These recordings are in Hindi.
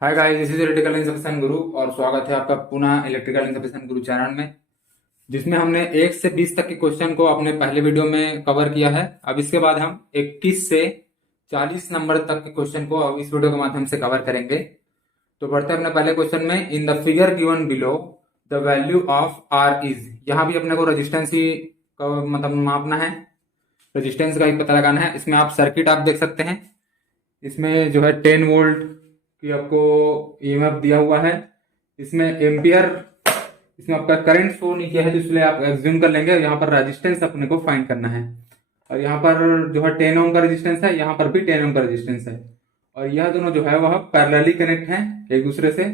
Hi guys, this is electrical inspection गुरु और स्वागत है आपका पुनः इलेक्ट्रिकल इंस्पेक्शन गुरु चैनल में, जिसमें हमने 1 से 20 तक के क्वेश्चन को अपने पहले वीडियो में कवर किया है। अब इसके बाद हम 21 से 40 नंबर तक के क्वेश्चन को अब इस वीडियो के माध्यम से कवर करेंगे। तो बढ़ते हैं अपने पहले क्वेश्चन में। In the figure given below the value of R is. यहाँ भी अपने को रेजिस्टेंस ही का मतलब मापना है, रेजिस्टेंस का ही पता लगाना है। इसमें आप सर्किट आप देख सकते हैं। इसमें जो है 10 वोल्ट की आपको ईएमएफ दिया हुआ है। इसमें एम्पियर, इसमें आपका करंट शो नहीं किया है, तो इसलिए आप एज्यूम कर लेंगे। यहाँ पर रेजिस्टेंस अपने को फाइंड करना है और यहाँ पर जो है 10 ओम का रेजिस्टेंस है, यहाँ पर भी 10 ओम का रेजिस्टेंस है और यह दोनों जो है वह पैरेलली कनेक्ट हैं एक दूसरे से।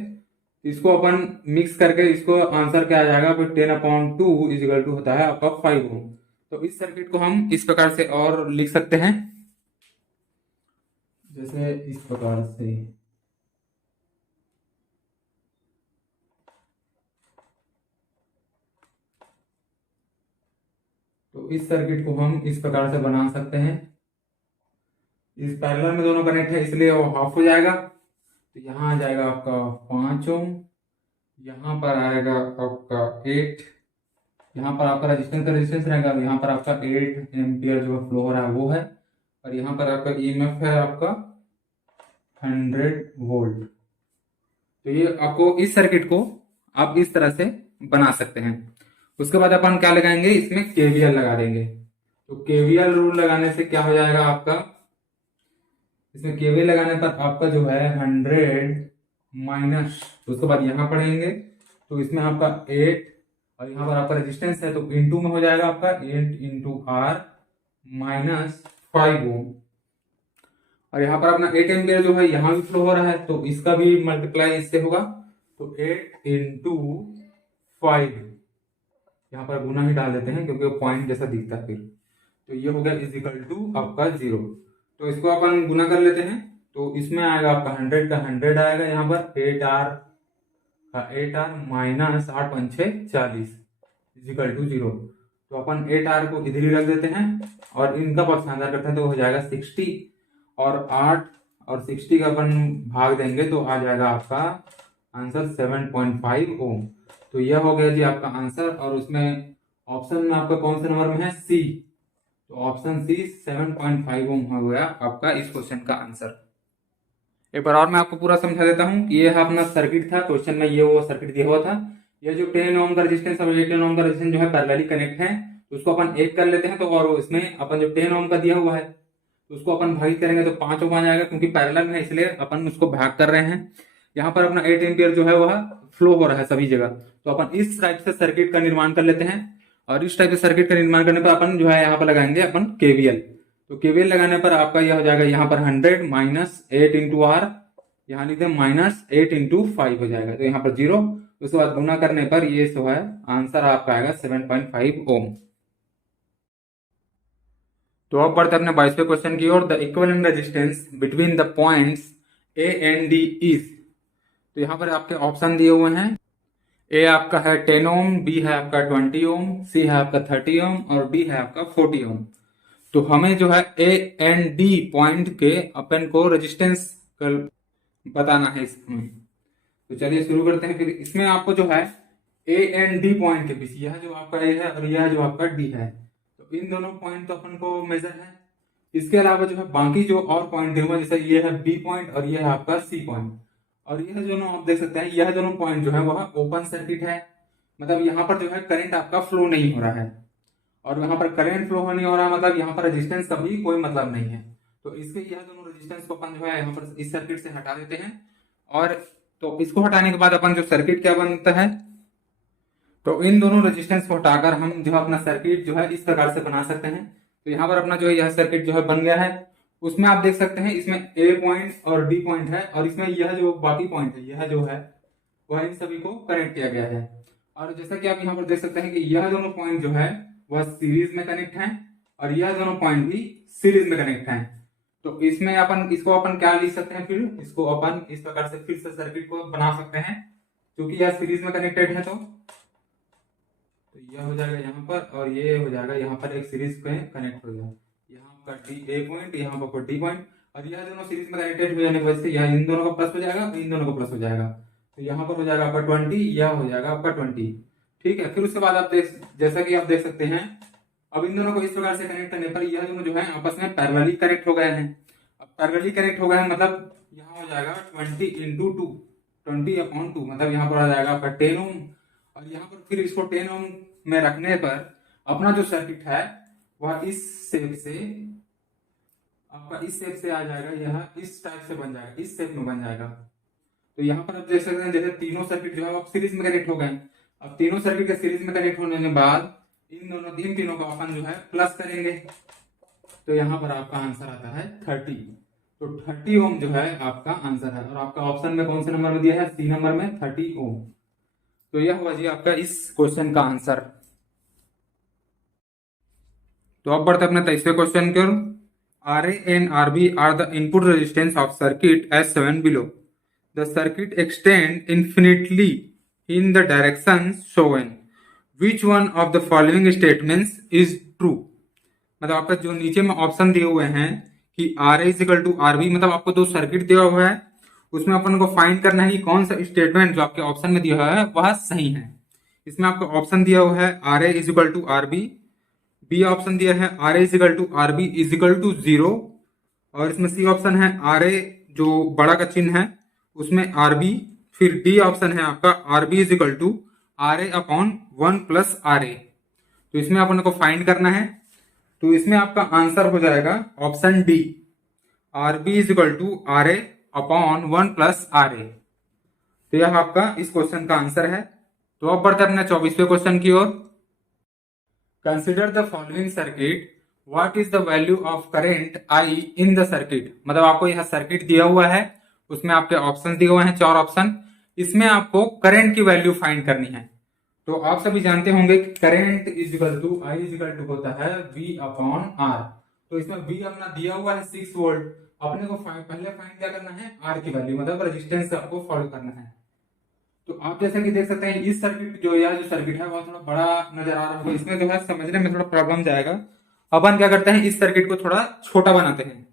इसको अपन मिक्स करके इसको आंसर क्या आ जाएगा, 10/2 इज इक्वल टू होता है आपका 5 ओम। तो इस सर्किट को हम इस प्रकार से और लिख सकते हैं, जैसे इस प्रकार से। तो इस सर्किट को हम इस प्रकार से बना सकते हैं। इस पैरेलल में दोनों कनेक्ट है इसलिए वो हाफ हो जाएगा। तो यहाँ आ जाएगा आपका 5 ओम, यहाँ पर आएगा आपका 8, यहाँ पर आपका रेजिस्टेंस का रेजिस्टेंस रहेगा, यहाँ पर आपका 8 एम्पियर जो फ्लो हो रहा है वो है, और यहाँ पर आपका ईएमएफ है आपका 100 वोल्ट। तो ये आपको इस सर्किट को आप इस तरह से बना सकते हैं। उसके बाद अपन क्या लगाएंगे, इसमें केवीएल लगा देंगे। तो केवीएल रूल लगाने से क्या हो जाएगा आपका, इसमें केवीएल लगाने पर आपका जो है 100 माइनस, उसके बाद यहाँ पढ़ेंगे तो इसमें आपका 8 और यहाँ पर आपका रेजिस्टेंस है तो इनटू में हो जाएगा आपका 8 इंटू आर माइनस 5 ओम। और यहाँ पर अपना 8 एम्पियर जो है यहाँ भी फ्लो हो रहा है तो इसका भी मल्टीप्लाई इससे होगा। तो 8 इंटू 5, यहाँ पर गुना ही डाल देते हैं क्योंकि वो पॉइंट जैसा दिखता है फिर। तो ये हो गया इज इक्वल टू आपका 0। तो इसको अपन गुना कर लेते हैं तो इसमें आएगा आपका 100 का 100 आएगा, यहाँ पर 8R का 8R minus 8×5=40 is equal to 0। तो अपन 8R को इधर ही रख देते हैं और इनका पक्षांतर करते हैं तो हो जाएगा 60, और 8 और 60 का अपन भाग देंगे तो आ जाएगा आपका आंसर 7.5 ओम। तो यह हो गया जी आपका आंसर। और उसमें ऑप्शन में आपका कौन सा नंबर में है, सी। तो ऑप्शन सी 7.5 ओम हो गया आपका इस क्वेश्चन का आंसर। एक बार और मैं आपको पूरा समझा देता हूँ कि ये अपना सर्किट था, क्वेश्चन में ये वो सर्किट दिया हुआ था। ये जो 10 ओम का रेजिस्टेंस और 10 ओम का रेजिस्टेंस जो है पैरेलली कनेक्ट है, तो उसको अपन एक कर लेते हैं। तो और इसमें अपन जो 10 ओम का दिया हुआ है तो उसको अपन भाग करेंगे तो 5 ओम आ जाएगा, क्योंकि पैरेलल में है इसलिए अपन उसको भाग कर रहे हैं। यहाँ पर अपना 8 एम्पियर जो है वह फ्लो हो रहा है सभी जगह। तो अपन इस टाइप से सर्किट का निर्माण कर लेते हैं और इस टाइप से सर्किट का निर्माण करने पर अपन जो है यहाँ पर लगाएंगे अपन केवीएल। तो केवीएल लगाने पर आपका यह हो जाएगा, यहाँ पर 100 माइनस 8 इंटू आर, यहाँ लिखते हैं माइनस 8 इंटू 5 हो जाएगा, तो यहाँ पर 0। उसके बाद गुना करने पर ये जो है आंसर आपका आएगा 7.5 ओम। तो अब बढ़ते अपने 22वें क्वेश्चन की ओर। The equivalent resistance between the points A and D is. तो यहाँ पर आपके ऑप्शन दिए हुए हैं। ए आपका है 10 ओम, बी है आपका 20 ओम, सी है आपका 30 ओम और डी है आपका 40 ओम। तो हमें जो है ए एंड डी पॉइंट के अपन को रेजिस्टेंस बताना है इसमें। तो चलिए शुरू करते हैं। फिर इसमें आपको जो है ए एंड डी पॉइंट के बीच, यह जो आपका ए है और यह जो आपका डी है, तो इन दोनों पॉइंट तो अपन को मेजर है। इसके अलावा जो है बाकी जो और पॉइंट है जैसे ये है बी पॉइंट और ये है आपका सी पॉइंट, और यह दोनों आप देख सकते हैं, यह दोनों पॉइंट जो है वह ओपन सर्किट है। मतलब यहाँ पर जो है करंट आपका फ्लो नहीं हो रहा है, और यहाँ पर करंट फ्लो नहीं हो रहा है मतलब यहाँ पर रेजिस्टेंस का भी कोई मतलब नहीं है। तो इसके यह दोनों रेजिस्टेंस को अपन जो है यहाँ पर इस सर्किट से हटा देते हैं। और तो इसको हटाने के बाद अपन जो सर्किट क्या बनता है, तो इन दोनों रेजिस्टेंस को हटाकर हम जो अपना सर्किट जो है इस प्रकार से बना सकते हैं। तो यहाँ पर अपना जो है यह सर्किट जो है बन गया है। उसमें आप देख सकते हैं इसमें ए पॉइंट और डी पॉइंट है, और इसमें यह जो बाकी पॉइंट है यह जो है वह इन सभी को कनेक्ट किया गया है। और जैसा कि आप यहाँ पर देख सकते हैं कि यह दोनों पॉइंट जो है वह सीरीज में कनेक्ट है और यह दोनों पॉइंट भी सीरीज में कनेक्ट है। तो इसमें अपन इसको अपन क्या लिख सकते हैं, फिर इसको अपन इस प्रकार से फिर से सर्किट को बना सकते हैं, क्योंकि यह सीरीज में कनेक्टेड है। तो यह हो जाएगा यहाँ पर और ये हो जाएगा यहाँ पर एक सीरीज पे कनेक्ट हो गया। यहाँ पर डी ए पॉइंट, यहाँ पर डी पॉइंट, और यह दोनों सीरीज में कनेक्टेड हो जाने की वजह से यह इन दोनों का प्लस हो जाएगा और इन दोनों का प्लस हो जाएगा। तो यहाँ पर हो जाएगा आपका 20, यह हो जाएगा आपका 20। ठीक है, फिर उसके बाद आप जैसा कि आप देख सकते हैं, अब इन दोनों को इस प्रकार से कनेक्ट करने पर यह दोनों जो है आपस में पैरेलली कनेक्ट हो गए हैं। अब पैरेलली कनेक्ट हो गए हैं मतलब यहाँ हो जाएगा 20 × 2, 20/2, मतलब यहाँ पर आ जाएगा आपका 10 ओम। और यहाँ पर फिर इसको 10 ओम में रखने पर अपना जो सर्किट है वह इस शेप से आपका इस शेप से आ जाएगा, यह इस टाइप से बन जाएगा, इस शेप में बन जाएगा। तो यहाँ पर आप देख सकते हैं जैसे तीनों सर्किट जो है आप सीरीज में कनेक्ट हो गए। अब तीनों सर्किट के सीरीज में कनेक्ट होने के बाद इन तीनों को अपन जो है प्लस करेंगे, तो यहाँ पर आपका आंसर आता है 30। तो 30 ओम जो है आपका आंसर है, और आपका ऑप्शन में कौन से नंबर में दिया है, सी नंबर में 30 ओम। तो यह हुआ जी आपका इस क्वेश्चन का आंसर। तो अब बढ़ते अपने 23वें क्वेश्चन की ओर। RA and RB are the input resistance of circuit as shown below. The circuit extend infinitely in the directions shown. Which one of the following statements is true? मतलब आपका जो नीचे में ऑप्शन दिए हुए हैं कि RA = RB, मतलब आपको दो सर्किट दिया हुआ है, उसमें अपन को फाइंड करना है कि कौन सा स्टेटमेंट जो आपके ऑप्शन में दिया हुआ है वह सही है। इसमें आपको ऑप्शन दिया हुआ है RA = RB, बी ऑप्शन दिया है RA = RB = 0, और इसमें सी ऑप्शन है RA जो बड़ा का चिन्ह है उसमें RB, फिर डी ऑप्शन है आपका RB = RA/1 + RA। तो इसमें अपन को फाइंड करना है, तो इसमें आपका आंसर हो जाएगा option D, RB = RA/1 + RA। तो यह आपका इस क्वेश्चन का आंसर है। तो अब बढ़ते अपने 24वें क्वेश्चन की ओर। Consider the following circuit, what is the value of current I in the circuit. मतलब आपको यह सर्किट दिया हुआ है, उसमें आपके ऑप्शन दिए हुए हैं 4 ऑप्शन, इसमें आपको करंट की वैल्यू फाइंड करनी है। तो आप सभी जानते होंगे कि करंट I होता है V/R। तो इसमें V अपना दिया हुआ है 6 वोल्ट, अपने को पहले फाइंड क्या करना है, R की वैल्यू, मतलब रेजिस्टेंस आपको फॉलो करना है। तो आप जैसा कि देख सकते हैं इस सर्किट यह जो सर्किट है वह थोड़ा बड़ा नजर आ रहा होगा, इसमें जो है समझने में थोड़ा प्रॉब्लम जाएगा। अपन क्या करते हैं, इस सर्किट को थोड़ा छोटा बनाते हैं।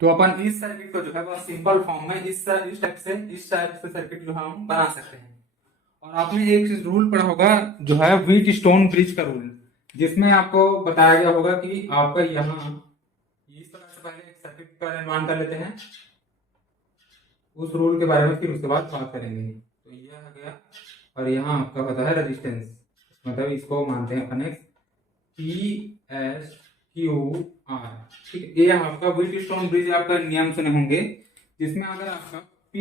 तो अपन इस सर्किट को जो है वह सिंपल फॉर्म में इस टाइप से सर्किट जो है हम बना सकते हैं। और आपने एक रूल पढ़ा होगा जो है व्हीट स्टोन ब्रिज का रूल, जिसमें आपको बताया गया होगा कि आपका यहाँ इस प्रकार से पहले एक सर्किट का निर्माण कर लेते हैं, उस रूल के बारे में फिर उसके बाद बात करेंगे। तो यह आ गया, और यहाँ आपका होता है रेजिस्टेंस, मतलब इसको मानते हैं अपन PSQR। ठीक है, ये आपका व्हीट स्टोन ब्रिज आपका नियम सुने होंगे, जिसमें अगर आपका P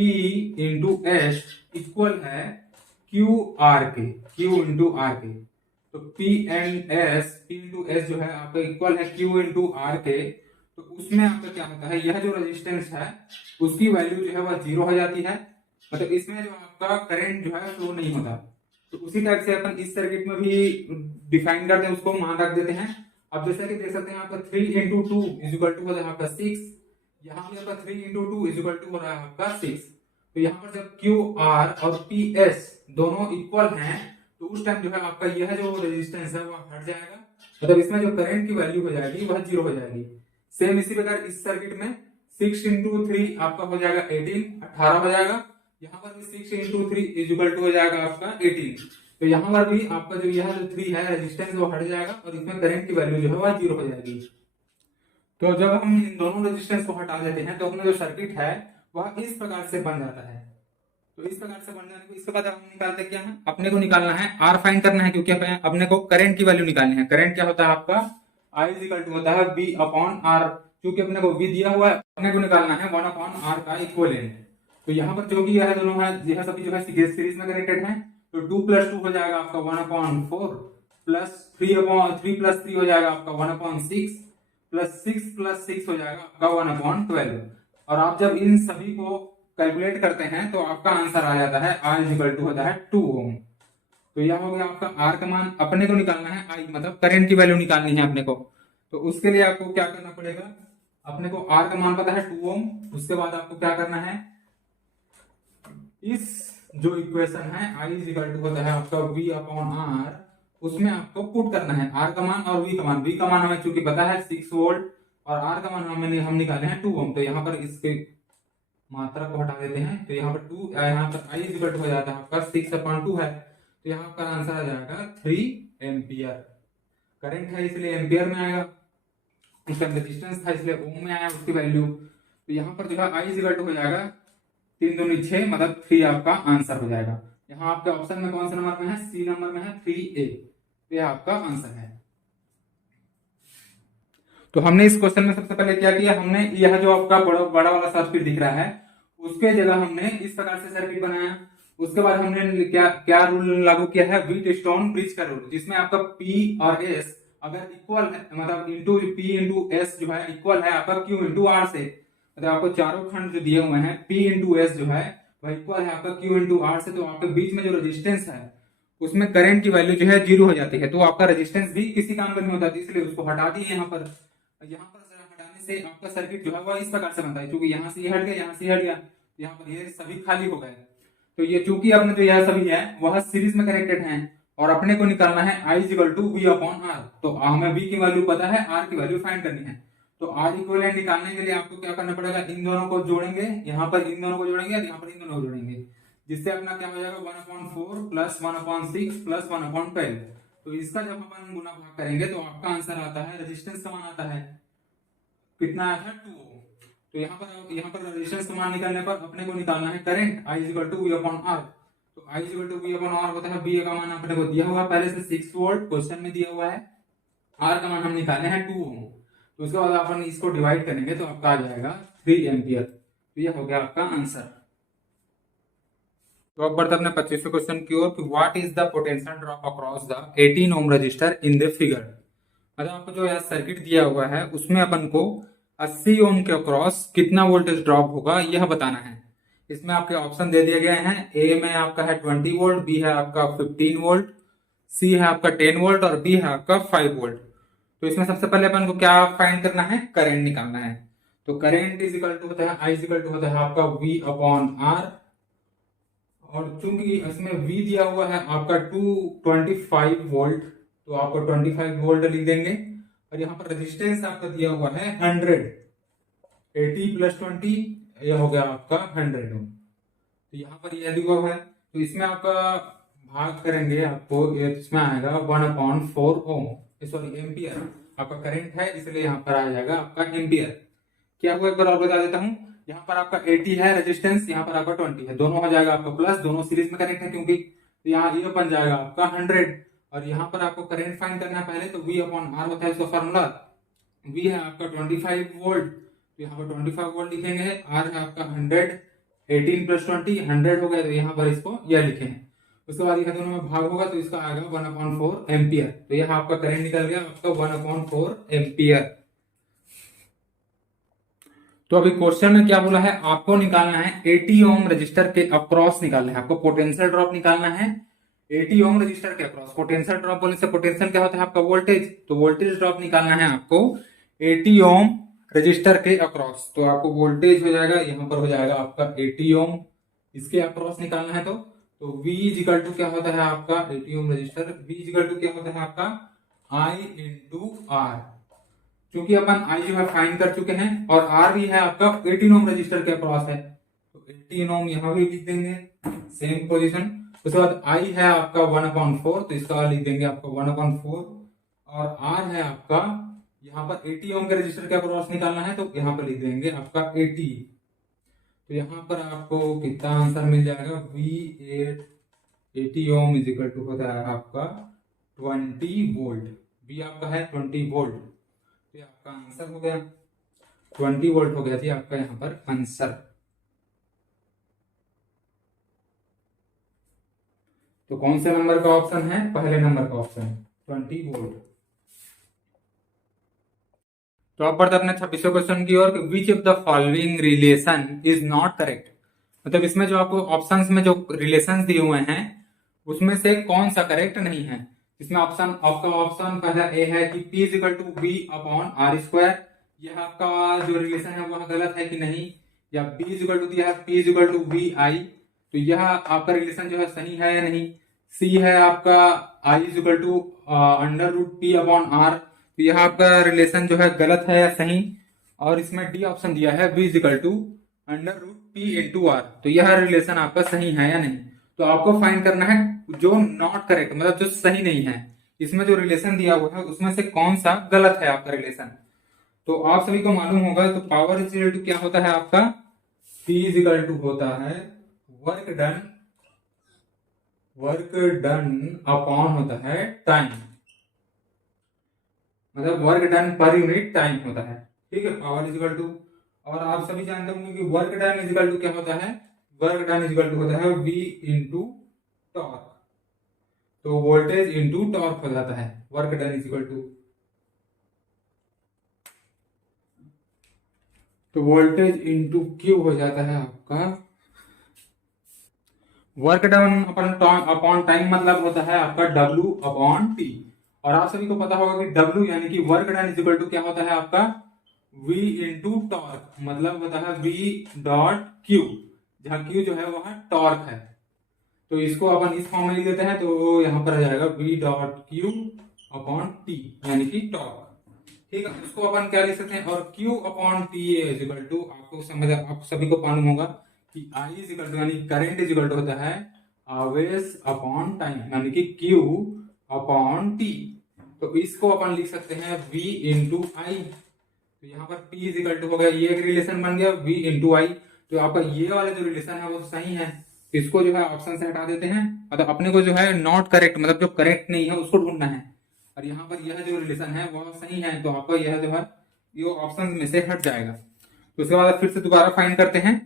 × S इक्वल है QR के, Q × R के, तो P × S जो है आपका इक्वल है Q × R के, तो उसमें आपका क्या होता है, यह जो रेजिस्टेंस है उसकी वैल्यू जो है वह 0 हो जाती है, मतलब इसमें जो आपका करंट जो है फ्लो नहीं होता। तो उसी टाइप से अपन इस सर्किट में भी डिफाइन करते हैं, उसको मान रख देते हैं। अब जैसा कि देख सकते हैं आपका 3 × 2 = हो रहा है आपका 6, यहाँ पे आपका 3 × 2 = हो रहा है आपका 6। तो यहाँ पर जब QR और PS दोनों इक्वल हैं तो उस टाइम जो है आपका यह जो रेजिस्टेंस है वह हट जाएगा, मतलब इसमें जो करंट की वैल्यू हो जाएगी वह 0 हो जाएगी। सेम इसी प्रकार इस सर्किट में 6 × 3 आपका हो जाएगा 18 हो जाएगा, यहाँ पर भी 6 × 3 = हो जाएगा आपका 18। तो यहाँ पर भी आपका जो यह जो 3 है रेजिस्टेंस वो हट जाएगा, और इसमें करंट की वैल्यू जो है वह 0 हो जाएगी। तो जब हम इन दोनों रेजिस्टेंस को हटा देते हैं तो अपना जो सर्किट है वह इस प्रकार से बन जाता है। तो इस प्रकार से बन जाने को इसके बाद हम निकालते क्या है, अपने को निकालना है R फाइंड करना है, क्योंकि अपने को करंट की वैल्यू निकालनी है। करंट क्या होता है आपका I = होता है V/R, क्योंकि अपने को V दिया हुआ है, अपने को निकालना है 1/R का इक्विवेलेंट। तो यहाँ पर जो भी यह दोनों है यह सभी जो है सीरीज में कनेक्टेड है, तो 2 + 2 हो जाएगा आपका 1/4 प्लस 3 + 3 हो जाएगा आपका 1/6 प्लस 6 + 6 हो जाएगा आपका 1/12। और आप जब इन सभी को कैलकुलेट करते हैं तो आपका आंसर आ जाता है R = होता है 2 ओम। तो यह हो गया आपका R का मान, अपने को निकालना है I, मतलब करंट की वैल्यू निकालनी है अपने को। तो उसके लिए आपको क्या करना पड़ेगा, अपने को R का मान पता है 2 ओम, उसके बाद आपको क्या करना है, इस जो इक्वेशन है I = होता है आपका V/R, उसमें आपको पुट करना है R का मान और V का मान। V का मान हमें चूंकि पता है 6 वोल्ट, और आर का मान हम निकाले हैं 2 ओम। तो यहाँ पर इसके मात्रा को हटा देते हैं, तो यहाँ पर 2, यहाँ पर आई इक्वल टू हो जाता है आपका 6/2 है। तो यहाँ का आंसर आ जाएगा 3 एम्पियर। करंट है इसलिए एम्पियर में आएगा, उसका रेजिस्टेंस था इसलिए ओम में आया उसकी वैल्यू। तो यहाँ पर जो है आई इक्वल टू हो जाएगा 3 दूनी 6, मतलब 3 आपका आंसर हो जाएगा। यहाँ आपके ऑप्शन में कौन सा नंबर में है, सी नंबर में है 3A, ये आपका आंसर है। तो हमने इस क्वेश्चन में सबसे पहले क्या किया, हमने यह जो आपका बड़ा वाला सर्किट दिख रहा है उसके जगह हमने इस प्रकार से सर्किट बनाया। उसके बाद हमने क्या रूल लागू किया है, व्हीटस्टोन ब्रिज का रूल, जिसमें आपका P और S अगर इक्वल है, मतलब इंटू P इंटू S जो है इक्वल है आपका Q इंटू R से, मतलब आपको चारों खंड जो दिए हुए हैं P इंटू S जो है वह इक्वल है आपका Q इंटू R से, तो आपके बीच में जो रेजिस्टेंस है उसमें करंट की वैल्यू जो है 0 हो जाती है। तो आपका रेजिस्टेंस भी किसी काम का नहीं होता, इसलिए उसको हटा दिए यहाँ पर। यहाँ पर हटाने से आपका सर्किट जो है वह इस प्रकार से बनता है, क्योंकि यहाँ से हट गया, यहाँ से हट गया, यहाँ पर ये सभी खाली हो गए। तो ये चूंकि अपने जो यह सभी है वह सीरीज में कनेक्टेड हैं और अपने को निकालना है I equal to V upon R। तो हमें V की वैल्यू पता है, R की वैल्यू फाइंड करनी है। तो R इक्विवेलेंट निकालने के लिए आपको क्या करना पड़ेगा, इन दोनों को जोड़ेंगे, यहाँ पर इन दोनों को जोड़ेंगे, यहाँ पर इन दोनों को जोड़ेंगे, जिससे अपना क्या हो जाएगा 1/4 प्लस 1/6 प्लस 1/12। तो इसका जब अपन गुना भाग करेंगे तो आपका आंसर आता है, रेजिस्टेंस का मान आता है कितना आया था 2 ओम। तो यहाँ पर रेजिस्टेंस का मान निकालने पर अपने को निकालना है current I equal to V upon R। तो I equal to V upon R होता है, V का मान अपने को दिया हुआ है पहले से 6 वोल्ट क्वेश्चन में दिया हुआ है, R का मान हम निकाले हैं 2 ओम। तो उसके बाद अपन इसको डिवाइड करेंगे तो आपका आ जाएगा 3 एम्पियर। तो यह हो गया आपका आंसर। तो अब बढ़ते अपने 25वें क्वेश्चन की ओर कि what is the potential drop across the 18 ohm resistor in the figure. मतलब आपको जो यह सर्किट दिया हुआ है उसमें अपन को 80 ओम के अक्रॉस कितना वोल्टेज ड्रॉप होगा यह बताना है। इसमें आपके ऑप्शन दे दिए गए हैं, ए में आपका है 20 वोल्ट, बी है आपका 15 वोल्ट, सी है आपका 10 वोल्ट और डी है आपका 5 वोल्ट। तो इसमें सबसे पहले अपन को क्या फाइंड करना है, करंट निकालना है। तो करंट इज इक्वल टू होता है आई इज इक्वल टू होता है आपका V अपॉन R, और चूंकि इसमें V दिया हुआ है आपका 225 वोल्ट, तो आपको 25 वोल्ट लिख देंगे। और यहाँ पर रेजिस्टेंस आपका दिया हुआ है 100, 80 प्लस 20 यह हो गया आपका 100 ओम। तो यहाँ पर यह दिया हुआ है, तो इसमें आपका भाग करेंगे आपको इसमें आएगा 1/4 ओम, सॉरी एम्पियर। आपका करंट है इसलिए यहाँ पर आ जाएगा आपका एम्पियर। क्या हुआ एक बार और बता देता हूँ, यहाँ पर आपका 80 है रेजिस्टेंस, यहाँ पर आपका 20 है, दोनों हो जाएगा आपका प्लस, दोनों सीरीज में कनेक्ट है क्योंकि, तो यहाँ ये बन जाएगा आपका 100। और यहाँ पर आपको करंट फाइंड करना है पहले, तो V अपॉन R होता है इसका फॉर्मूला, V है आपका 25 वोल्ट, तो यहाँ पर 25 वोल्ट लिखेंगे, R है आपका 100, 18 प्लस 20 100 हो गया, तो यहाँ पर इसको यह लिखेंगे। उसके बाद यह दोनों में भाग होगा तो इसका आएगा 1/4 एम्पियर। तो यह आपका करंट निकल गया आपका 1/4 एम्पियर। तो अभी क्वेश्चन में क्या बोला है, आपको निकालना है 80 ओम रजिस्टर के अक्रॉस निकालना है, आपको पोटेंशियल ड्रॉप निकालना है 80 ओम रजिस्टर के अक्रॉस। पोटेंशियल ड्रॉप बोलने से पोटेंशियल क्या होता है आपका वोल्टेज, तो वोल्टेज ड्रॉप निकालना है आपको 80 ओम रजिस्टर के अक्रॉस। तो आपको वोल्टेज हो जाएगा, यहाँ पर हो जाएगा आपका 80 ओम, इसके अक्रॉस निकालना है। तो V इक्वल टू क्या होता है आपका 80 ohm resistor, V equal to क्या होता है आपका I इंटू R। क्योंकि अपन I जो है फाइंड कर चुके हैं और R भी है आपका 18 ओम रजिस्टर के अक्रॉस है, तो 18 ओम यहाँ भी लिख देंगे सेम पोजीशन। उसके बाद I है आपका 1/4, तो इसका लिख देंगे आपका 1/4, और R है आपका यहाँ पर 80 ओम के रजिस्टर के अक्रॉस निकालना है, तो यहाँ पर लिख देंगे आपका 80। तो यहाँ पर आपको कितना आंसर मिल जाएगा, V 80 ohm is equal to होता है आपका 20 वोल्ट, V आपका है 20 वोल्ट, तो ये आपका आंसर हो गया 20 वोल्ट हो गया थी आपका यहाँ पर आंसर। तो कौन से नंबर का ऑप्शन है, पहले नंबर का ऑप्शन 20 वोल्ट। तो अब बढ़ते अपने 26वें क्वेश्चन की ओर, which of the following relation is not correct. मतलब इसमें जो आपको ऑप्शंस में जो रिलेशंस दिए हुए हैं उसमें से कौन सा करेक्ट नहीं है। इसमें ऑप्शन आपका ऑप्शन पहला ए है कि P equal to V upon R square, यह आपका जो रिलेशन है वह गलत है कि नहीं। या B इक्वल टू दिया है P इक्वल टू VI, तो यह आपका रिलेशन जो है सही है या नहीं। C है आपका I equal to under root P upon R, तो यह आपका रिलेशन जो है गलत है या सही। और इसमें डी ऑप्शन दिया है v equal to under root P into R, तो यह रिलेशन आपका सही है या नहीं। तो आपको फाइंड करना है जो नॉट करेक्ट, मतलब जो सही नहीं है, इसमें जो रिलेशन दिया हुआ है उसमें से कौन सा गलत है आपका रिलेशन। तो आप सभी को मालूम होगा, तो पावर इज इक्वल टू क्या होता है आपका, P इज इक्वल टू होता है वर्क डन अपॉन होता है टाइम, मतलब work done per unit time होता है। ठीक है, पावर इज इक्वल टू, और आप सभी जानते होंगे कि work done is equal to क्या होता है, work done is equal to होता है V इंटू टॉर्क। तो वोल्टेज इंटू टॉर्क हो जाता है work done is equal to, तो वोल्टेज इंटू क्यू हो जाता है आपका वर्क डन अपॉन टाइम, मतलब होता है आपका W अपॉन टी। और आप सभी को पता होगा कि W यानी कि work done is equal to क्या होता है आपका V इंटू टॉर्क, मतलब होता है V डॉट क्यू, जहां Q जो है वह टॉर्क है। तो इसको अपन इस फॉर्म में लिख देते हैं, तो यहां पर आ जाएगा V dot Q upon T यानी कि टॉर्क। ठीक है, उसको अपन क्या लिख सकते हैं, और Q upon T is equal to, आपको समझ, आप सभी को मालूम होगा कि I इज इक्वल टू यानी करंट इज इक्वल टू होता है आवेश अपॉन टाइम यानी कि Q अपॉन टी। तो इसको अपन लिख सकते हैं V इंटू आई। तो यहाँ पर P इज इक्वल टू हो गया, ये एक रिलेशन बन गया V इंटू आई। तो आपका ये वाला जो रिलेशन है वो सही है, तो इसको जो है ऑप्शन से हटा देते हैं। मतलब अपने को जो है नॉट करेक्ट, मतलब जो करेक्ट नहीं है उसको ढूंढना है। और यहाँ पर यह जो रिलेशन है वह सही है, तो आपका यह जो है ये ऑप्शन में से हट जाएगा। तो उसके बाद फिर से दोबारा फाइंड करते हैं,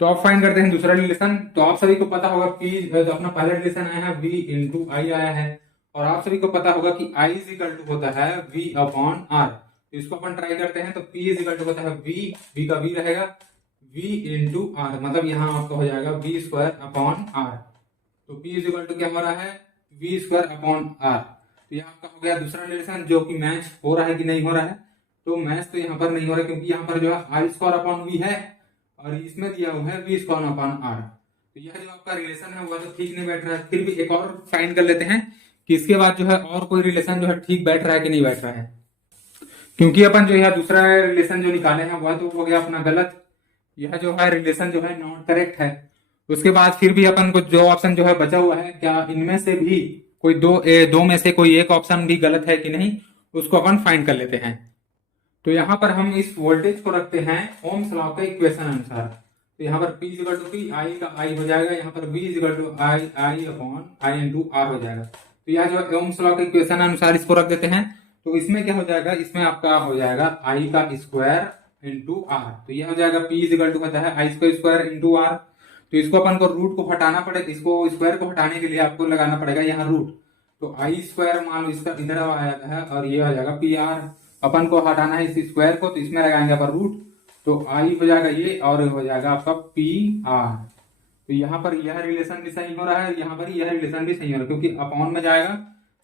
तो आप फाइंड करते हैं दूसरा रिलेशन। तो आप सभी को पता होगा P जो अपना पहला रिलेशन आया है V इंटू आई आया है, और आप सभी को पता होगा कि I इज इक्वल टू होता है V अपॉन आर। तो इसको अपन ट्राई करते हैं, तो P इज इक्वल टू होता है V का V रहेगा V इंटू आर, मतलब यहाँ आपका हो जाएगा V स्क्वायर अपॉन आर। तो P इज इक्वल टू क्या हो रहा है, V स्क्वायर अपॉन आर। तो यहाँ आपका हो गया दूसरा रिलेशन, जो कि मैच हो रहा है कि नहीं हो रहा है। तो मैच तो यहाँ पर नहीं हो रहा है, क्योंकि यहाँ पर जो है आई स्क्वायर अपॉन वी है और इसमें दिया हुआ है V स्क्वायर अपॉन आर। तो यह जो आपका रिलेशन है वह तो ठीक नहीं बैठ रहा है। फिर भी एक और फाइंड कर लेते हैं कि इसके बाद जो है और कोई रिलेशन जो है ठीक बैठ रहा है कि नहीं बैठ रहा है, क्योंकि अपन जो है दूसरा रिलेशन जो निकाले हैं वह तो हो गया अपना गलत, यह जो है रिलेशन जो है नॉट करेक्ट है। उसके बाद फिर भी अपन को जो ऑप्शन जो है बचा हुआ है, क्या इनमें से भी कोई दो में से कोई एक ऑप्शन भी गलत है कि नहीं, उसको अपन फाइंड कर लेते हैं। तो यहाँ पर हम इस वोल्टेज को रखते हैं ओम्स लॉ के इक्वेशन अनुसार। तो यहाँ पर P equal to P, I का आई हो जाएगा, यहाँ पर V equal to I upon I into R हो जाएगा। तो यह जो ओम्स लॉ के इक्वेशन अनुसार इसको रख देते हैं। तो इसमें क्या हो जाएगा, इसमें आपका हो जाएगा आई का स्क्वायर इंटू आर। तो यह हो जाएगा P इक्वल टू होता है आई स्क्वायर इंटू आर। तो इसको अपन को रूट को हटाना पड़ेगा, इसको स्क्वायर को हटाने के लिए आपको लगाना पड़ेगा यहाँ रूट। तो आई स्क्वायर मान लो इसका इधर आ जाता है, और ये हो जाएगा पी आर। अपन को हटाना है इस स्क्वायर को, तो इसमें लगाएंगे अपन रूट, तो आई हो जाएगा ये, और हो जाएगा आपका पी आर। तो यहाँ पर यह रिलेशन भी सही हो रहा है, यहाँ पर यह रिलेशन भी सही हो रहा है, क्योंकि अपॉन में जाएगा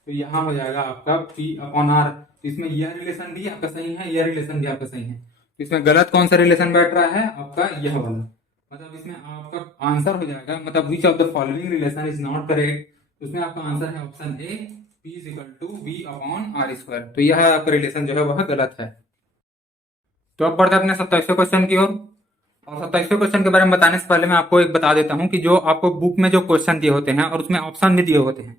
तो यहाँ हो जाएगा आपका पी अपॉन आर। तो इसमें यह रिलेशन भी आपका सही है, यह रिलेशन भी आपका सही है। तो इसमें गलत कौन सा रिलेशन बैठ रहा है, आपका यह वाला। मतलब इसमें आपका आंसर हो जाएगा, मतलब which of the following relation is not correct. उसमें आपका आंसर है option A, P is equal to V upon R square. तो यह आपका रिलेशन जो है वह गलत है। तो अब बढ़ते हैं अपने 27वें क्वेश्चन की ओर। और 27वें क्वेश्चन के बारे में बताने से पहले मैं आपको एक बता देता हूं कि जो आपको बुक में जो क्वेश्चन दिए होते हैं और उसमें ऑप्शन भी दिए होते हैं,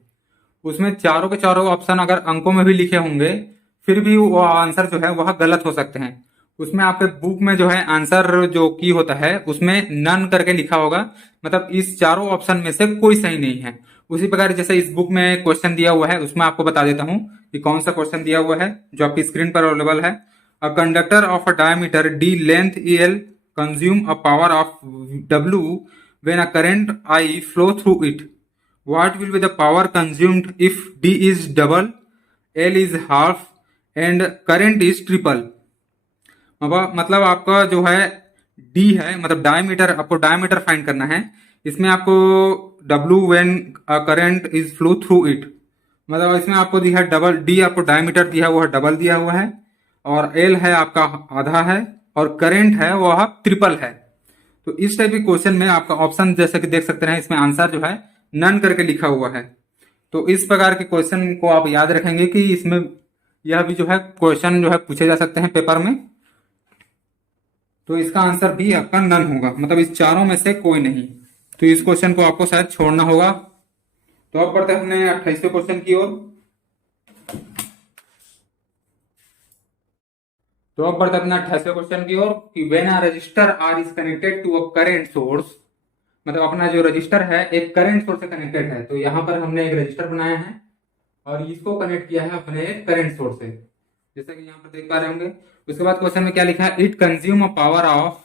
उसमें चारों के चारों ऑप्शन अगर अंकों में भी लिखे होंगे फिर भी वो आंसर जो है वह गलत हो सकते हैं। उसमें आपके बुक में जो है आंसर जो की होता है उसमें नन करके लिखा होगा, मतलब इस चारों ऑप्शन में से कोई सही नहीं है। उसी प्रकार जैसे इस बुक में क्वेश्चन दिया हुआ है, उसमें आपको बता देता हूं कि कौन सा क्वेश्चन दिया हुआ है जो आपकी स्क्रीन पर अवेलेबल है। A conductor of a diameter d length el consume a power of W when a current I flow through it. What will be the power consumed if D is double, L is half and current is triple? मतलब आपका जो है D है, मतलब डायमीटर, आपको डायमीटर फाइंड करना है। इसमें आपको W when a current is flow through it, मतलब इसमें आपको दिया है डबल, D आपको डायमीटर दिया हुआ है, डबल दिया हुआ है, और L है आपका आधा है, और करंट है वह ट्रिपल है। तो इस टाइप के क्वेश्चन में आपका ऑप्शन जैसे कि देख सकते हैं, इसमें आंसर जो है नन करके लिखा हुआ है। तो इस प्रकार के क्वेश्चन को आप याद रखेंगे कि इसमें यह भी जो है क्वेश्चन जो है पूछे जा सकते हैं पेपर में। तो इसका आंसर भी आपका नन होगा, मतलब इस चारों में से कोई नहीं। तो इस क्वेश्चन को आपको शायद छोड़ना होगा। तो अब बढ़ते हैं अपने 28वें क्वेश्चन की ओर। तो अब बढ़ते हैं अपने 28वें क्वेश्चन की ओर कि when a register R is connected to a current source, मतलब अपना जो रजिस्टर है एक करंट सोर्स से कनेक्टेड है। तो यहाँ पर हमने एक रजिस्टर बनाया है और इसको कनेक्ट किया है अपने करंट सोर्स से, जैसा कि यहाँ पर देख पा रहे होंगे। उसके बाद क्वेश्चन में क्या लिखा है, it consume a power of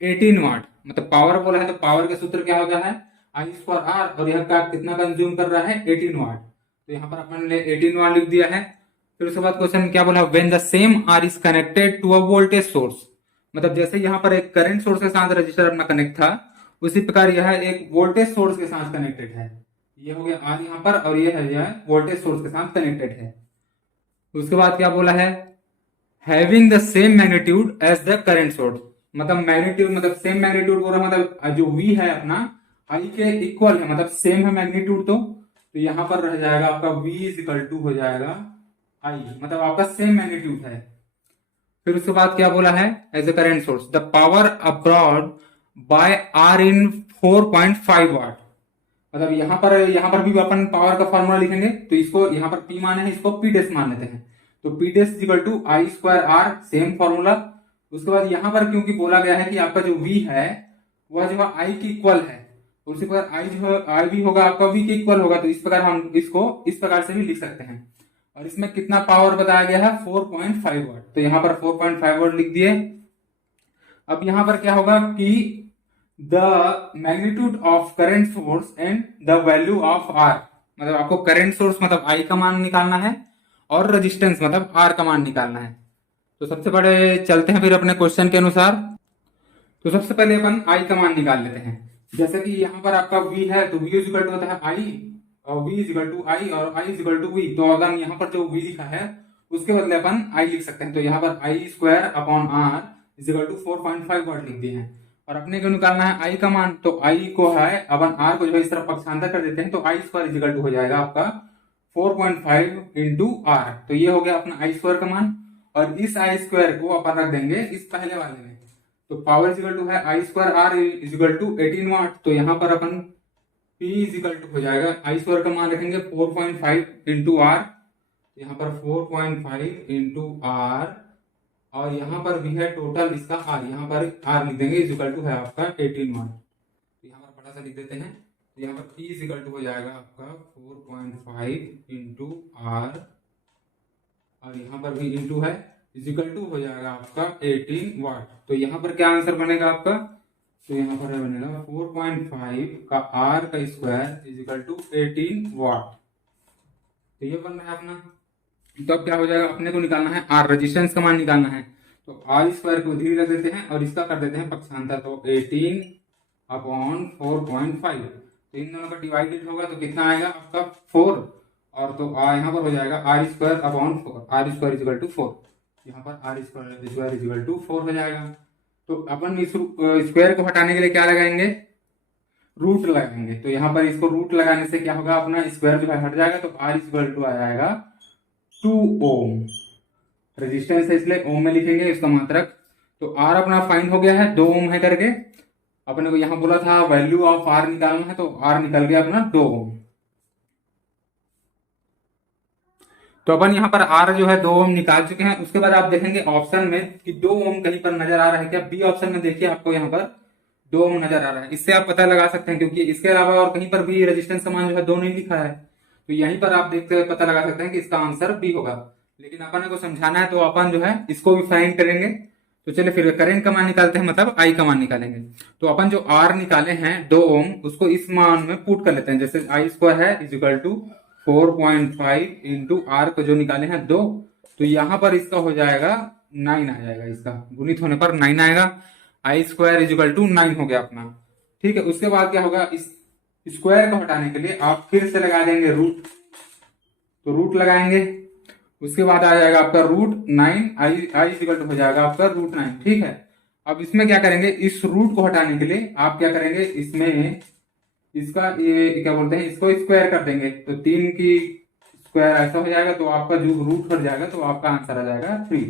18 वाट, मतलब पावर बोला है तो पावर का सूत्र क्या होता है आई स्क्वायर आर, और यह का कितना कंज्यूम कर रहा है 18 वाट। तो यहाँ पर अपन ने 18 वाट लिख दिया है। फिर उसके बाद क्वेश्चन में क्या बोला, when the same R is connected to a voltage source, मतलब जैसे यहाँ पर एक करंट सोर्स के साथ रजिस्टर अपना कनेक्ट था, उसी प्रकार यह एक वोल्टेज सोर्स के साथ कनेक्टेड है। ये हो गया आर यहाँ पर, और ये है यह वोल्टेज सोर्स के साथ कनेक्टेड है। उसके बाद क्या बोला है, having the same magnitude as the current source, मतलब मैग्नीट्यूड मतलब सेम मैग्नीट्यूड बोल रहा, मतलब जो V है अपना I के इक्वल है, मतलब सेम है मैग्नीट्यूड। तो यहाँ पर रह जाएगा आपका V इज इक्वल टू हो जाएगा I, मतलब आपका सेम मैग्नीट्यूड है। फिर उसके बाद क्या बोला है, as a current source the power absorbed by R in 4.5 watt, मतलब यहाँ पर भी अपन पावर का फॉर्मूला लिखेंगे। तो इसको यहाँ पर P माने हैं, इसको P डेस मान लेते हैं। तो P डेस equal to I square R, same formula. उसके बाद यहाँ पर क्योंकि बोला गया है कि आपका जो V है वह जो है I की इक्वल है, उसी प्रकार I जो है I भी होगा आपका V के इक्वल होगा। तो इस प्रकार हम इसको इस प्रकार से भी लिख सकते हैं। और इसमें कितना पावर बताया गया है 4.5 वाट, तो यहाँ पर 4.5 वाट लिख दिए। अब यहाँ पर क्या होगा कि the magnitude of current source and the value of R, मतलब आपको करंट सोर्स मतलब आई का मान निकालना है और रेजिस्टेंस मतलब आर का मान निकालना है। तो सबसे पहले चलते हैं फिर अपने क्वेश्चन के अनुसार। तो सबसे पहले अपन आई का मान निकाल लेते हैं। जैसे कि यहाँ पर आपका V है तो V इज इक्वल टू होता है आई, और V is equal to I और I is equal to V। तो अगर यहाँ पर जो V लिखा है उसके बदले अपन I लिख सकते हैं। तो यहाँ पर I square upon R is equal to 4.5 watt लिख दिए हैं। और अपने को निकालना है आई का मान, तो आई को है अपन आर को जो है इस तरफ पक्षांतर कर देते हैं। तो आई स्क्वायर इज इक्वल टू हो जाएगा आपका 4.5 इंटू आर। तो ये हो गया अपना आई स्क्वायर का मान, और इस आई स्क्वायर को अपन रख देंगे इस पहले वाले में। तो पावर इजिकल टू है आई स्क्वायर आर इजिकल टू 18 वाट। तो यहाँ पर अपन P इजिकल टू हो जाएगा, आई स्क्वायर का मान रखेंगे 4.5 इंटू आर, यहाँ पर 4.5 इंटू आर, और यहाँ पर भी है टोटल इसका आर, यहाँ पर आर लिख देंगे इजिकल टू है आपका 18 वाट। तो यहाँ पर बड़ा सा लिख देते हैं। तो यहाँ पर P इजिकल टू हो जाएगा आपका 4.5 इंटू आर, और यहाँ पर भी इंटू है, इजिकल टू हो जाएगा आपका 18 वाट। तो यहाँ पर क्या आंसर बनेगा आपका, तो यहाँ पर बनेगा 4.5 का आर का स्क्वायर इजिकल टू 18 वाट। तो ये बन रहा है अपना। तो अब क्या हो जाएगा, अपने को निकालना है आर, रेजिस्टेंस का मान निकालना है। तो आर स्क्वायर को धीरे रख देते हैं और इसका कर देते हैं पक्षांतर। तो 18 अपॉन 4.5, तो इन दोनों का डिवाइडेड होगा तो कितना आएगा आपका 4, और तो यहाँ पर हो जाएगा R square upon 4, R square is equal to 4, यहाँ पर आर स्क्वायर इजिकल टू 4 हो जाएगा। तो अपन इस स्क्वायर को हटाने के लिए क्या लगाएंगे, रूट लगाएंगे। तो यहाँ पर इसको रूट लगाने से क्या होगा, अपना स्क्वायर जो है हट जाएगा। तो आर इक्वल टू आ जाएगा 2 ओम, रेजिस्टेंस है इसलिए ओम में लिखेंगे इसका मात्रक। तो आर अपना फाइंड हो गया है 2 ओम है करके। अपने को यहाँ बोला था वैल्यू ऑफ आर निकालना है, तो आर निकल गया अपना 2 ओम। तो अपन यहाँ पर आर जो है 2 ओम निकाल चुके हैं। उसके बाद आप देखेंगे ऑप्शन में कि 2 ओम कहीं पर नजर आ रहा है क्या, बी ऑप्शन में देखिए आपको यहाँ पर 2 ओम नजर आ रहा है। इससे आप पता लगा सकते हैं, क्योंकि इसके अलावा और कहीं पर भी रेजिस्टेंस का मान जो है 2 नहीं लिखा है। तो यहीं पर आप देखते हुए पता लगा सकते हैं कि इसका आंसर बी होगा। लेकिन अपन को समझाना है तो अपन जो है इसको भी फाइंड करेंगे। तो चलिए फिर करंट का मान निकालते हैं, मतलब आई का मान निकालेंगे। तो अपन जो आर निकाले हैं 2 ओम, उसको इस मान में पुट कर लेते हैं। जैसे आई स्क्वायर है is equal to 4.5 into R को जो निकाले हैं 2, तो यहाँ पर इसका हो जाएगा 9 आ जाएगा, इसका गुणित होने पर 9 आएगा। आई स्क्वायर इज इक्वल टू 9 हो गया अपना। ठीक है, उसके बाद क्या होगा, इस स्क्वायर को हटाने के लिए आप फिर से लगा देंगे रूट। तो रूट लगाएंगे, उसके बाद आ जाएगा आपका root 9, I is equal to हो जाएगा आपका रूट 9। ठीक है, अब इसमें क्या करेंगे, इस रूट को हटाने के लिए आप क्या करेंगे, इसमें इसका ये क्या बोलते हैं, इसको स्क्वायर कर देंगे तो 3 की स्क्वायर ऐसा हो जाएगा, तो आपका जो रूट कट जाएगा तो आपका आंसर आ जाएगा 3।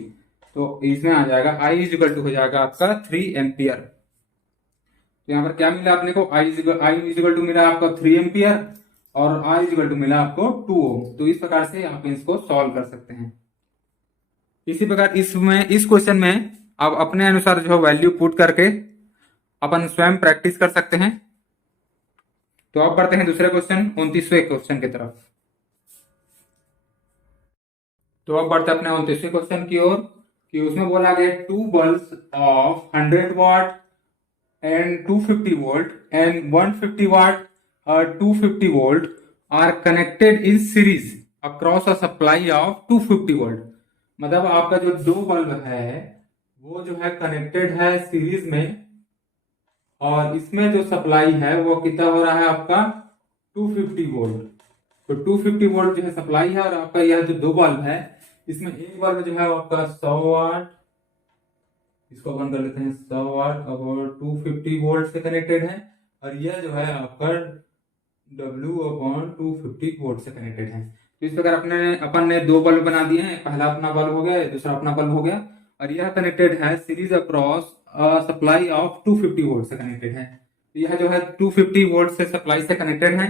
तो इसमें आ जाएगा आई इज इक्वल टू हो जाएगा आपका 3 एम्पियर। तो यहाँ पर क्या मिला अपने को, आई इज इक्वल टू मिला आपका 3 एम्पियर और आई इज इक्वल टू मिला आपको 2 ओम। तो इस प्रकार से आप इसको सॉल्व कर सकते हैं। इसी प्रकार इसमें इस क्वेश्चन में आप अपने अनुसार जो वैल्यू पुट करके अपन स्वयं प्रैक्टिस कर सकते हैं। तो अब बढ़ते हैं दूसरे क्वेश्चन 29वें क्वेश्चन की तरफ। तो अब बढ़ते अपने 29वें क्वेश्चन की ओर कि उसमें बोला गया 2 bulbs of 100 watt and 250 volt and 150 watt और 250 volt are connected in series across a supply of 250 volt. मतलब आपका जो 2 बल्ब है वो जो है कनेक्टेड है सीरीज में, और इसमें जो सप्लाई है वो कितना हो रहा है आपका 250 वोल्ट। तो 250 वोल्ट जो है सप्लाई है, और आपका यह जो 2 बल्ब है इसमें एक बल्ब जो है आपका 100 वाट, इसको बंद कर लेते हैं, 100 वाट और 250 वोल्ट से कनेक्टेड है, और यह जो है आपका W/250 वोल्ट से कनेक्टेड है। तो इस प्रकार अपन ने 2 बल्ब बना दिए हैं, पहला अपना बल्ब हो गया, दूसरा अपना बल्ब हो गया, और यह कनेक्टेड है series across supply of 250 volt से कनेक्टेड है। यह जो है 250 वोल्ट से सप्लाई से कनेक्टेड है।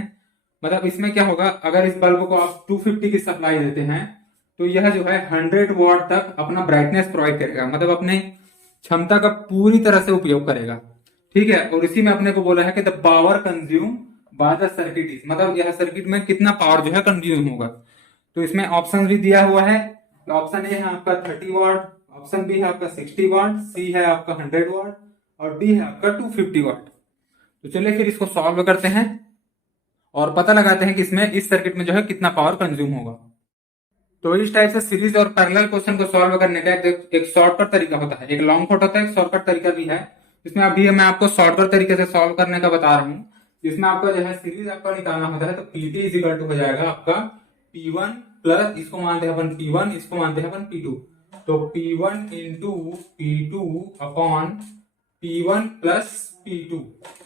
मतलब इसमें क्या होगा, अगर इस बल्ब को आप 250 की सप्लाई देते हैं तो यह जो है 100 वॉट तक अपना ब्राइटनेस प्रोवाइड करेगा, मतलब अपने क्षमता का पूरी तरह से उपयोग करेगा। ठीक है, और इसी में अपने को बोला है कि the power consume by the circuit is, मतलब यह सर्किट में कितना पावर जो है कंज्यूम होगा। तो इसमें ऑप्शन भी दिया हुआ है। तो ऑप्शन ए है आपका 30 वाट, ऑप्शन बी है आपका 60 वाट, सी है आपका 100 वाट और डी है आपका 250 वाट। तो चलिए फिर इसको सॉल्व करते हैं और पता लगाते हैं कि इसमें इस सर्किट में जो है कितना पावर कंज्यूम होगा। तो इस टाइप से सीरीज और पैरेलल क्वेश्चन को सॉल्व करने का एक शॉर्टकट तरीका होता है, एक लॉन्ग कट होता है, एक शॉर्टकट तरीका भी है। इसमें अभी मैं आपको शॉर्टकट तरीके से सॉल्व करने का बता रहा हूँ। इसमें आपका जो है सीरीज आपका निकालना होता है, तो पीटी इज इक्वल टू हो जाएगा आपका P1 प्लस, इसको मानते हैं अपन P1, इसको मानते हैं अपन P2। तो P1 into P2 upon P1 plus P2।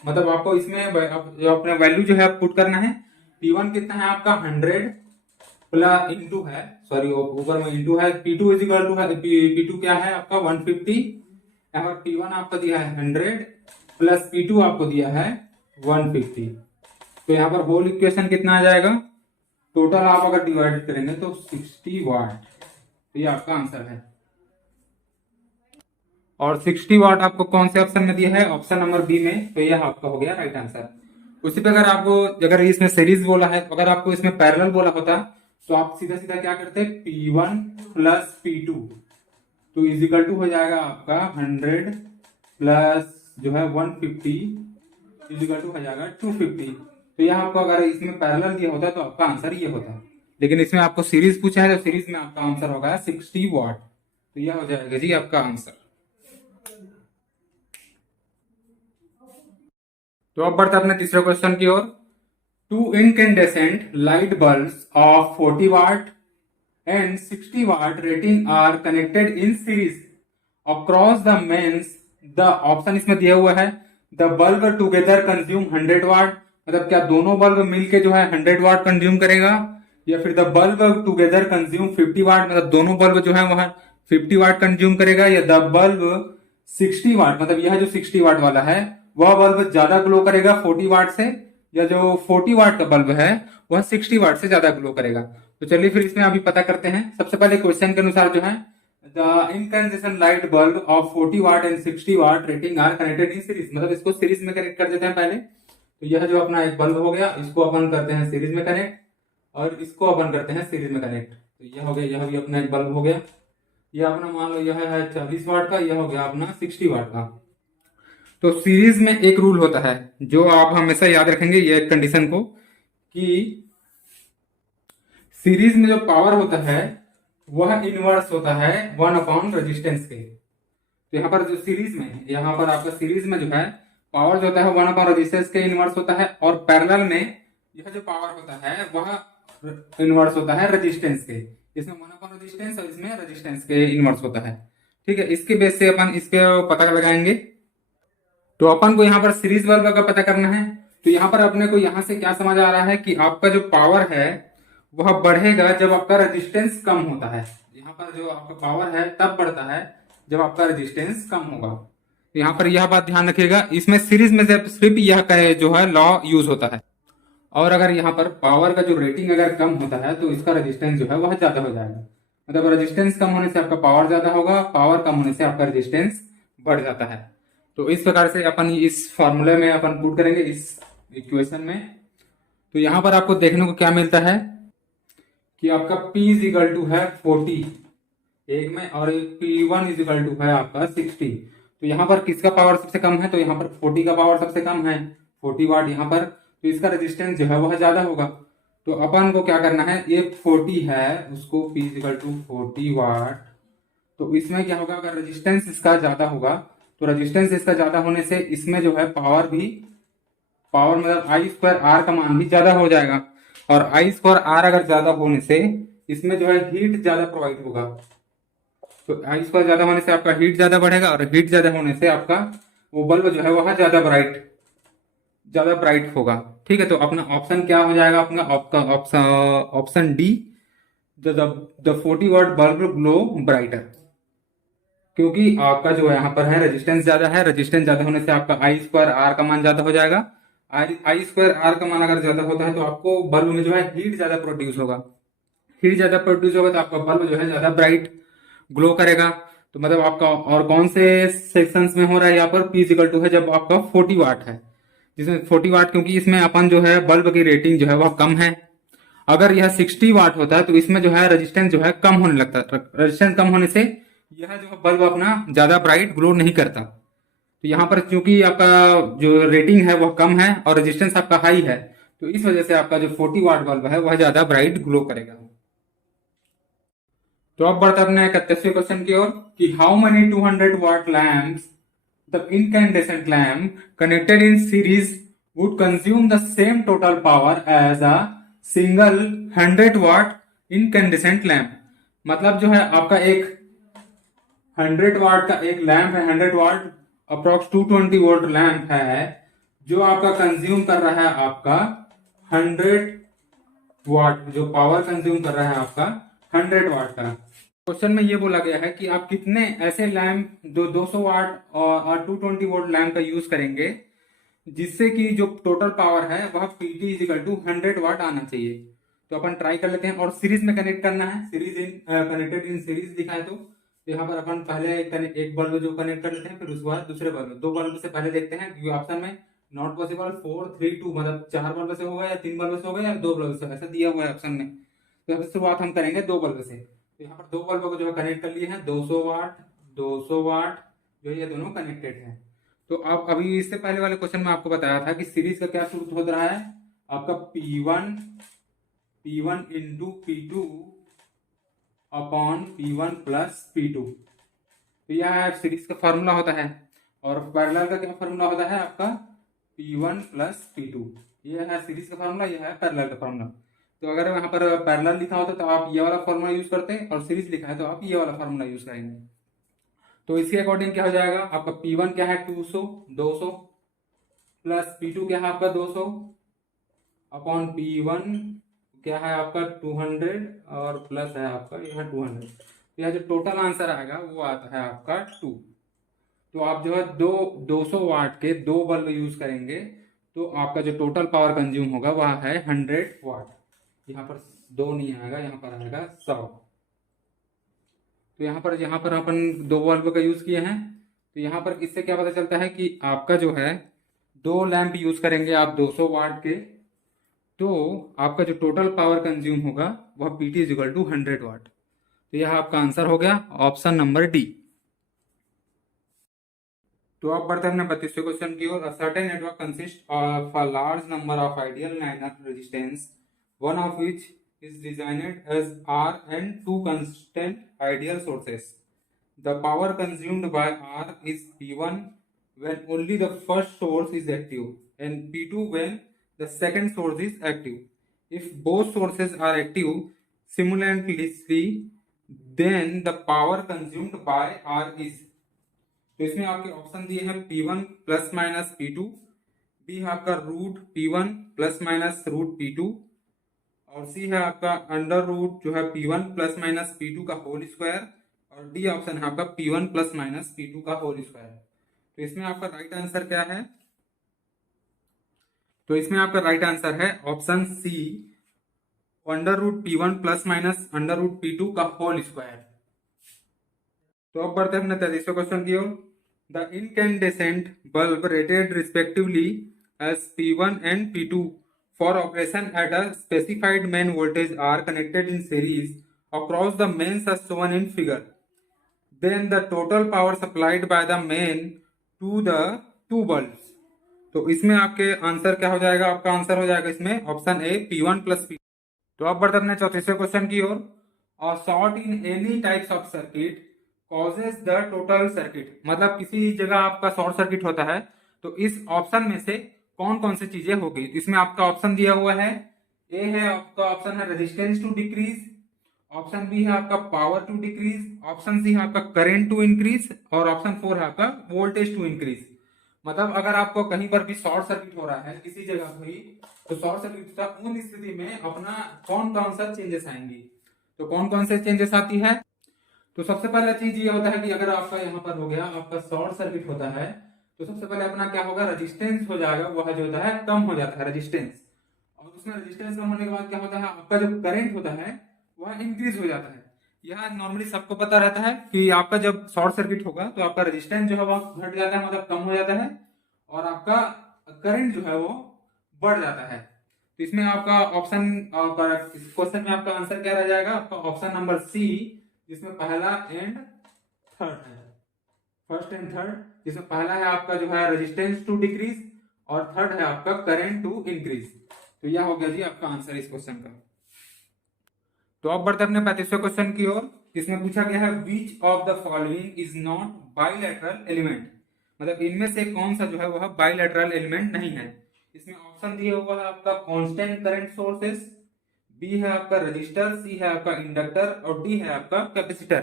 मतलब आपको इसमें जो अपना वैल्यू जो है पुट करना है। P1 कितना है आपका 100 प्लस इंटू है, सॉरी ऊपर में इंटू है, P2 इज इक्वल टू है, P2 क्या है आपका 150, और P1 आपका दिया है 100 प्लस P2 आपको दिया है 150। तो यहाँ पर होल इक्वेशन कितना आ जाएगा, टोटल आप अगर डिवाइड करेंगे तो 60 वाट। तो ये आपका आंसर है। और 60 वाट आपको कौन से ऑप्शन में दिया है, ऑप्शन नंबर बी में। तो यह आपका हो गया राइट आंसर। उसी पे अगर आपको, अगर इसमें सीरीज बोला है, अगर आपको इसमें पैरेलल बोला होता तो आप सीधा सीधा क्या करते, P1 प्लस P2 तो इज इक्वल टू हो जाएगा आपका 100 प्लस जो है 150 इज इक्वल टू हो जाएगा 250। तो यह आपको अगर इसमें पैरेलल दिया होता तो आपका आंसर ये होता, लेकिन इसमें आपको सीरीज पूछा है तो सीरीज में आपका आंसर होगा 60 वाट। तो यह हो जाएगा जी आपका आंसर। तो अब बढ़ते अपने तीसरे क्वेश्चन की ओर। 2 incandescent light bulbs of 40 watt and 60 watt rating are connected in series across the mains। the option इसमें दिया हुआ है the bulb together consume 100 watt, मतलब क्या दोनों बल्ब मिलके जो है 100 वाट कंज्यूम करेगा, या फिर द बल्ब टुगेदर कंज्यूम 50 वाट, मतलब दोनों बल्ब जो है वहां 50 वाट कंज्यूम करेगा, या द बल्ब 60 वाट, मतलब यह जो 60 वाट वाला है वह बल्ब ज्यादा ग्लो करेगा 40 वाट से, या जो 40 वाट का बल्ब है वह 60 वाट से ज्यादा ग्लो करेगा। तो चलिए फिर इसमें अभी पता करते हैं। सबसे पहले क्वेश्चन के अनुसार जो है the incandescent light bulb of 40 watt and 60 watt rating are connected in series, मतलब इसको सीरीज में कनेक्ट कर देते हैं पहले। तो यह जो अपना एक बल्ब हो गया इसको अपन करते हैं सीरीज में कनेक्ट, और इसको अपन करते हैं सीरीज में कनेक्ट। तो यह हो गया, यह भी अपना एक बल्ब हो गया। यह अपना मान लो यह है 40 वाट का, यह हो गया अपना 60 वाट का। तो सीरीज में एक रूल होता है जो आप हमेशा याद रखेंगे ये कंडीशन को, कि सीरीज में जो पावर होता है वह इनवर्स होता है 1 रेजिस्टेंस के। तो यहाँ पर जो सीरीज में, यहाँ पर आपका सीरीज में जो है पावर जो होता है 1 रेजिस्टेंस के इनवर्स होता है, और पैरेलल में यह जो पावर होता है वह इनवर्स होता है रेजिस्टेंस के। इसमें 1 रेजिस्टेंस और इसमें रेजिस्टेंस के इनवर्स होता है। ठीक है, इसके बेस से अपन इसके पता लगाएंगे। तो अपन को यहाँ पर सीरीज बल्ब का पता करना है। तो यहाँ पर अपने को यहाँ से क्या समझ आ रहा है कि आपका जो पावर है वह बढ़ेगा जब आपका रेजिस्टेंस कम होता है। यहाँ पर जो आपका पावर है तब बढ़ता है जब आपका रेजिस्टेंस कम होगा। तो यहाँ पर यह बात ध्यान रखिएगा, इसमें सीरीज में सिर्फ यह जो है लॉ यूज होता है। और अगर यहाँ पर पावर का जो रेटिंग अगर कम होता है तो इसका रेजिस्टेंस जो है वह ज्यादा हो जाएगा। मतलब रेजिस्टेंस कम होने से आपका पावर ज्यादा होगा, पावर कम होने से आपका रेजिस्टेंस बढ़ जाता है। तो इस प्रकार से अपन इस फॉर्मूले में अपन पुट करेंगे इस इक्वेशन में। तो यहाँ पर आपको देखने को क्या मिलता है कि आपका P इज इक्वल टू है 40 एक में, और P1 इज इक्वल टू है आपका 60। तो यहाँ पर किसका पावर सबसे कम है, तो यहाँ पर 40 का पावर सबसे कम है, 40 वाट यहाँ पर। तो इसका रेजिस्टेंस जो है वह ज्यादा होगा। तो अपन को क्या करना है, ये 40 है उसको P इज इक्वल टू 40 वाट। तो इसमें क्या होगा, अगर रेजिस्टेंस इसका ज्यादा होगा तो रेजिस्टेंस इसका ज्यादा होने से इसमें जो है पावर मतलब आई स्क्वायर आर का मान भी ज्यादा हो जाएगा। और आई स्क्वायर आर अगर ज्यादा होने से इसमें जो है हीट ज्यादा प्रोवाइड होगा। तो आई स्क्वायर ज्यादा होने से आपका हीट ज्यादा बढ़ेगा, और हीट ज्यादा होने से आपका वो बल्ब जो है वह ज्यादा ब्राइट होगा। ठीक है, तो अपना ऑप्शन क्या हो जाएगा, अपना option D, the 40 watt bulb glow brighter. क्योंकि आपका जो यहाँ पर है रेजिस्टेंस ज्यादा है, रेजिस्टेंस ज्यादा होने से आपका आई स्क्वायर आर का मान ज्यादा हो जाएगा। आई स्क्वायर आर का मान अगर ज्यादा होता है तो आपको बल्ब में जो है हीट ज्यादा प्रोड्यूस होगा। हीट ज्यादा प्रोड्यूस होगा तो आपका बल्ब जो है ज्यादा ब्राइट ग्लो करेगा। तो मतलब आपका और कौन से सेक्शंस में हो रहा है यहाँ पर, P इक्वल टू है जब आपका 40 वाट है, जिसमें 40 वाट, क्योंकि इसमें अपन जो है बल्ब की रेटिंग जो है वह कम है। अगर यह 60 वाट होता है तो इसमें जो है रेजिस्टेंस जो है कम होने लगता है। रेजिस्टेंस कम होने से यह जो है बल्ब अपना ज्यादा ब्राइट ग्लो नहीं करता। तो यहाँ पर क्योंकि आपका जो रेटिंग है वह कम है और रेजिस्टेंस आपका हाई है, तो इस वजह से आपका जो 40 वाट बल्ब है वह ज्यादा ब्राइट ग्लो करेगा। तो अब बढ़ते अपने 31वें क्वेश्चन की ओर कि how many 200 watt lamps the incandescent lamp connected in series would consume the same total power as a single 100 watt incandescent lamp. मतलब जो है आपका एक 100 वाट का एक लैंप है, 100 वाट अप्रोक्स 220 वोल्ट लैंप है जो आपका कंज्यूम कर रहा है आपका 100 वाट, जो पावर कंज्यूम कर रहा है आपका 100 वाट का। क्वेश्चन में ये बोला गया है कि आप कितने ऐसे लैंप जो 200 वाट और 220 वोल्ट लैंप का यूज करेंगे जिससे कि जो टोटल पावर है वह पीटी इज इक्वल टू 100 वाट आना चाहिए। तो अपन ट्राई कर लेते हैं, और सीरीज में कनेक्ट करना है, series in connected in series लिखा है। तो यहाँ पर अपन पहले एक बल्ब जो कनेक्ट कर लेते हैं, फिर उसके बाद दूसरे बल्ब, दो बल्ब से पहले देखते हैं क्योंकि ऑप्शन में नॉट पॉसिबल 4 3 2, मतलब 4 बल्ब से होगा या 3 बल्ब से होगा या 2 बल्ब से, ऐसा दिया हुआ है ऑप्शन में। तो सबसे शुरुआत हम करेंगे 2 बल्ब से। तो यहाँ पर 2 बल्ब को जो है कनेक्ट कर लिए हैं, 200 वाट 200 वाट जो ये दोनों कनेक्टेड है। तो अब अभी इससे पहले वाले क्वेश्चन में आपको बताया था कि सीरीज का क्या सूत्र हो रहा है आपका P1 into P2 upon P1 plus P2। तो यह है सीरीज का फॉर्मूला होता है। और पैरेलल का क्या फॉर्मूला होता है आपका P1 प्लस P2। यह है सीरीज का फॉर्मूला, यह है पैरेलल का फॉर्मूला। तो अगर यहाँ पर पैरेलल लिखा होता तो आप ये वाला फॉर्मूला यूज करते, और सीरीज लिखा है तो आप ये वाला फॉर्मूला यूज करेंगे। तो इसके अकॉर्डिंग क्या हो जाएगा आपका P1 क्या है 200 प्लस P2 क्या है आपका 200 अपॉन P1 क्या है आपका 200 और प्लस है आपका यहाँ 200। तो यह जो टोटल आंसर आएगा वो आता है आपका 2। तो आप जो है 200 वाट के 2 बल्ब यूज करेंगे तो आपका जो टोटल पावर कंज्यूम होगा वह है 100 वाट। यहाँ पर 2 नहीं आएगा, यहाँ पर आएगा 100। तो यहाँ पर अपन 2 बल्ब का यूज किए हैं। तो यहाँ पर इससे क्या पता चलता है कि आपका जो है 2 लैंप यूज करेंगे आप 200 वाट के, तो आपका जो टोटल पावर कंज्यूम होगा वह पीटी इज इक्वल टू 100 वाट। तो यह आपका आंसर हो गया ऑप्शन नंबर डी। तो अब बढ़ते हैं 32वें क्वेश्चन की ओर। Certain network consist of a large number of ideal linear resistance, one of which is designed as R and two constant ideal sources. The power consumed by R is P1 when only the first source is active and P2 when the second source is active. If both sources are active simultaneously, then the power consumed by R is, तो इसमें आपके ऑप्शन दिए हैं P1 plus minus P2 B है आपका root P1 plus minus root P2, और सी है आपका अंडर रूट जो है P1 प्लस माइनस P2 का होल स्क्वायर, और डी ऑप्शन है आपका P1 प्लस माइनस P2 का होल स्क्वायर। तो इसमें आपका राइट आंसर क्या है? तो इसमें आपका राइट आंसर है option C, under root P1 plus minus under root P2 का होल स्क्वायर। तो अब बढ़ते हैं अपने 33वें क्वेश्चन की ओर। The incandescent bulb rated respectively as P1 and P2 for operation at a specified main voltage are connected in series across the mains as shown in figure. Then the total power supplied by the main to the two bulbs. तो इसमें आपके आंसर क्या हो जाएगा? आपका आंसर हो जाएगा इसमें option A P1 plus P। तो अब बढ़ते अपने 34वें क्वेश्चन की ओर। A short in any types of circuit causes the total circuit, मतलब किसी जगह आपका शॉर्ट सर्किट होता है तो इस ऑप्शन में से कौन कौन सी चीजें होगी? इसमें आपका ऑप्शन दिया हुआ है, ए है आपका ऑप्शन है resistance to decrease, option B है आपका power to decrease, option C है आपका करंट टू इंक्रीज, और ऑप्शन 4 है आपका वोल्टेज टू इंक्रीज। मतलब अगर आपको कहीं पर भी शॉर्ट सर्किट हो रहा है किसी जगह भी, तो शॉर्ट सर्किट का उन स्थिति में अपना कौन कौन सा चेंजेस आएंगी? तो कौन कौन से चेंजेस आती है? तो सबसे पहला चीज ये होता है कि अगर आपका यहाँ पर हो गया आपका शॉर्ट सर्किट होता है तो सबसे पहले अपना क्या होगा? रेजिस्टेंस हो जाएगा, वह जो होता है कम हो जाता है रेजिस्टेंस, और उसमें रेजिस्टेंस कम होने के बाद क्या होता है? आपका जो करंट होता है वह इंक्रीज हो जाता है। यह नॉर्मली सबको पता रहता है कि आपका जब शॉर्ट सर्किट होगा तो आपका रेजिस्टेंस जो है वो घट जाता है, मतलब कम हो जाता है, और आपका करंट जो है वो बढ़ जाता है। तो इसमें आपका ऑप्शन क्वेश्चन में आपका आंसर क्या रह जाएगा? आपका ऑप्शन नंबर सी, जिसमें पहला एंड थर्ड है, फर्स्ट एंड थर्ड, जिसमें पहला है आपका जो है रेजिस्टेंस टू डिक्रीज और थर्ड है आपका करंट टू इंक्रीज। तो यह हो गया जी आपका आंसर इस क्वेश्चन का। तो अब बढ़ते अपने 35वें क्वेश्चन की ओर। इसमें पूछा गया है विच of the following is not bilateral element, मतलब इनमें से कौन सा जो है वह बाइलेटरल एलिमेंट नहीं है। इसमें ऑप्शन दिया हुआ है आपका कांस्टेंट करंट सोर्सेस, बी है आपका रजिस्टर, सी है आपका इंडक्टर, और डी है आपका कैपेसिटर।